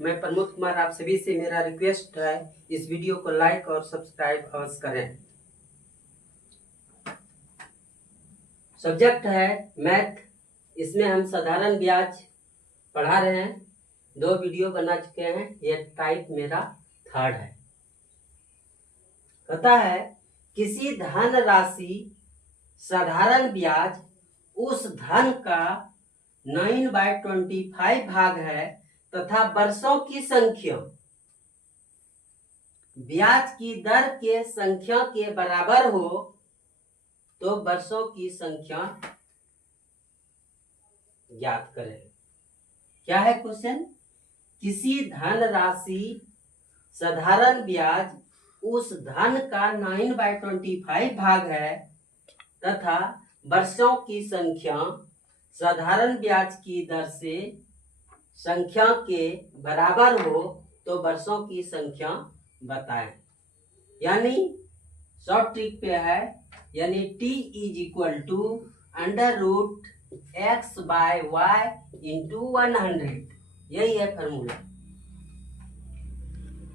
मैं प्रमोद कुमार। आप सभी से मेरा रिक्वेस्ट है, इस वीडियो को लाइक और सब्सक्राइब अवश्य करें। सब्जेक्ट है मैथ। इसमें हम साधारण ब्याज पढ़ा रहे हैं। 2 वीडियो बना चुके हैं, ये टाइप मेरा 3rd है। कहता है किसी धन राशि साधारण ब्याज उस धन का 9/25 भाग है तथा वर्षों की संख्या ब्याज की दर के संख्या के बराबर हो तो वर्षों की संख्या ज्ञात करें। क्या है क्वेश्चन? किसी धन राशि साधारण ब्याज उस धन का 9/25 भाग है तथा वर्षों की संख्या साधारण ब्याज की दर से संख्या के बराबर हो तो वर्षों की संख्या बताएं। यानी शॉर्ट ट्रिक पे है, यानी t = √x/y × 100। यही है फॉर्मूला।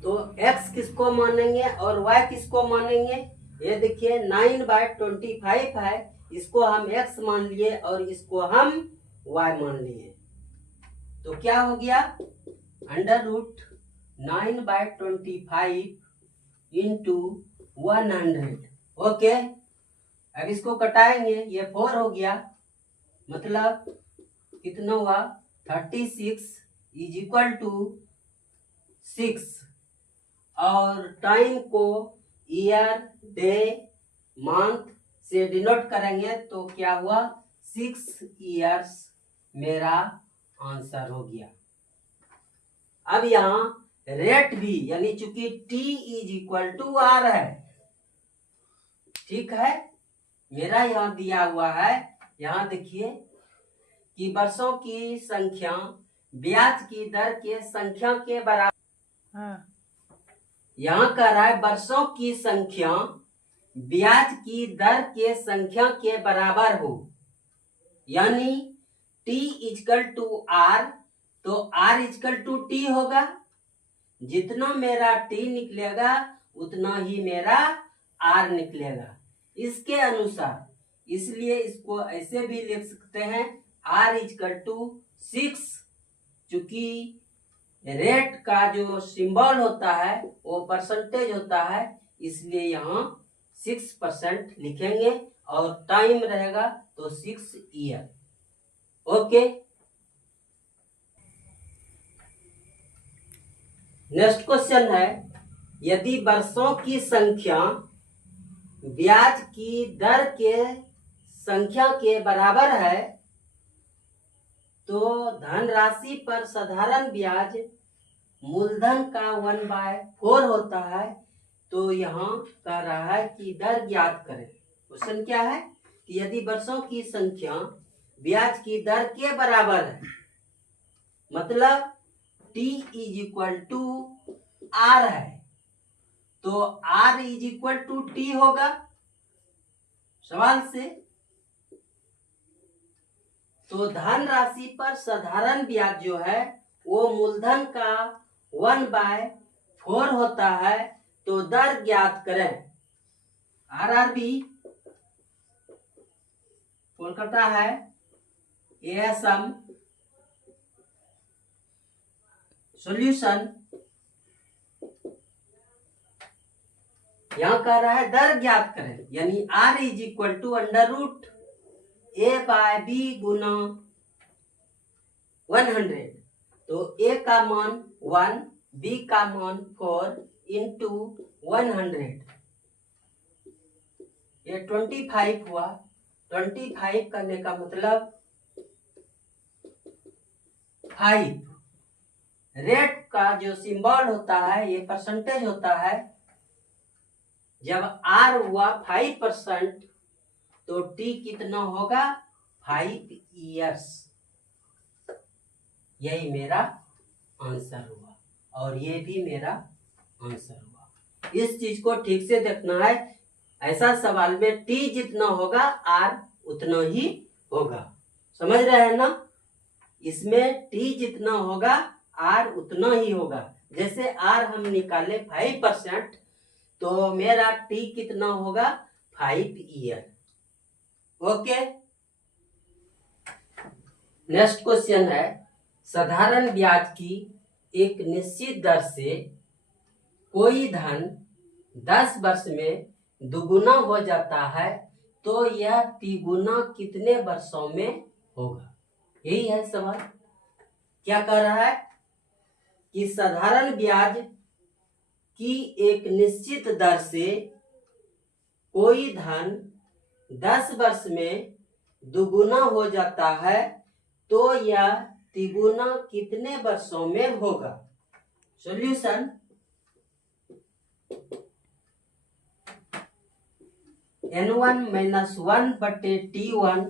तो x किसको मानेंगे और y किसको मानेंगे? ये देखिए 9/25 है, इसको हम x मान लिए और इसको हम y मान लिए। तो क्या हो गया? √9/25 × 100। ओके, अब इसको कटाएंगे, ये 4 हो गया, मतलब कितना हुआ? 36 = 6 और टाइम को ईयर, डे, मंथ से डिनोट करेंगे तो क्या हुआ? 6 इयर्स मेरा आंसर हो गया। अब यहाँ रेट भी, यानी चूंकि t = r है, ठीक है, मेरा यहाँ दिया हुआ है। यहाँ देखिए कि वर्षों की संख्या ब्याज की दर के संख्या के बराबर। यहाँ कह रहा है वर्षों की संख्या ब्याज की दर के संख्या के बराबर हो, यानी t = r तो r = t होगा। जितना मेरा t निकलेगा उतना ही मेरा r निकलेगा, इसके अनुसार। इसलिए इसको ऐसे भी लिख सकते हैं, r = 6। चूंकि रेट का जो सिंबल होता है वो परसेंटेज होता है, इसलिए यहाँ 6% लिखेंगे और टाइम रहेगा तो 6 ईयर। ओके, नेक्स्ट क्वेश्चन है, यदि वर्षों की संख्या ब्याज की दर के संख्या के बराबर है तो धनराशि पर साधारण ब्याज मूलधन का 1/4 होता है। तो यहाँ कह रहा है कि दर ज्ञात करें। क्वेश्चन क्या है कि यदि वर्षों की संख्या ब्याज की दर के बराबर है, मतलब t = r है, तो r = t होगा सवाल से। तो धन राशि पर साधारण ब्याज जो है वो मूलधन का 1/4 होता है, तो दर ज्ञात करें। RRB कोलकाता है, ASM सॉल्यूशन। यहाँ कह रहा है दर ज्ञात करें, यानी r = √a/b × 100। तो a का मान 1, b का मान 4 × 100, ये 25 हुआ। 25 करने का मतलब 5। रेट का जो सिंबल होता है ये परसेंटेज होता है। जब r हुआ 5% तो t कितना होगा? 5 इयर्स। यही मेरा आंसर हुआ और ये भी मेरा आंसर हुआ। इस चीज को ठीक से देखना है। ऐसा सवाल में t जितना होगा r उतना ही होगा। समझ रहे हैं ना? इसमें t जितना होगा आर उतना ही होगा। जैसे आर हम निकाले 5%, तो मेरा टी कितना होगा? 5 ईयर। ओके, नेक्स्ट क्वेश्चन है, साधारण ब्याज की एक निश्चित दर से कोई धन 10 वर्ष में दुगुना हो जाता है, तो यह तिगुना कितने वर्षों में होगा? यही है सवाल। क्या कह रहा है कि साधारण ब्याज की एक निश्चित दर से कोई धन 10 वर्ष में दुगुना हो जाता है, तो यह तिगुना कितने वर्षों में होगा? सॉल्यूशन, n1 माइनस 1 बटे t1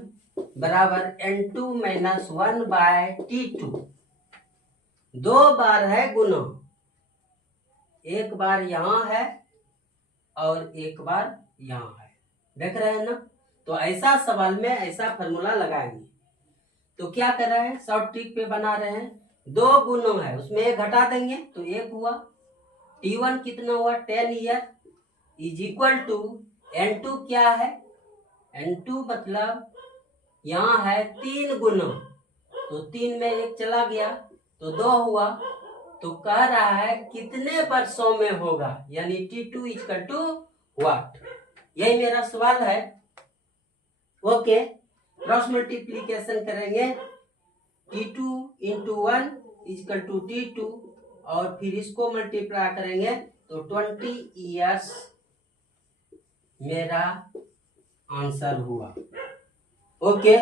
बराबर n2 माइनस 1 बाय t2। 2 बार है गुना, एक बार यहाँ है और एक बार यहाँ है, देख रहे हैं ना? तो ऐसा सवाल में ऐसा फॉर्मूला लगाएंगे। तो क्या कर रहे हैं, शॉर्ट ट्रिक पे बना रहे हैं। 2 गुना है, उसमें 1 घटा देंगे तो 1 हुआ। t1 कितना हुआ? 10 year is equal to n2 क्या है? n2 मतलब यहाँ है 3 गुना, तो 3 में 1 चला गया तो 2 हुआ। तो कह रहा है कितने वर्षों में होगा, यानी t2 इक्वल टू व्हाट? यही मेरा सवाल है। ओके, क्रॉस मल्टीप्लीकेशन करेंगे, t2 into 1 equal to t2, और फिर इसको मल्टीप्लाई करेंगे तो 20 ईयर्स मेरा आंसर हुआ। ओके,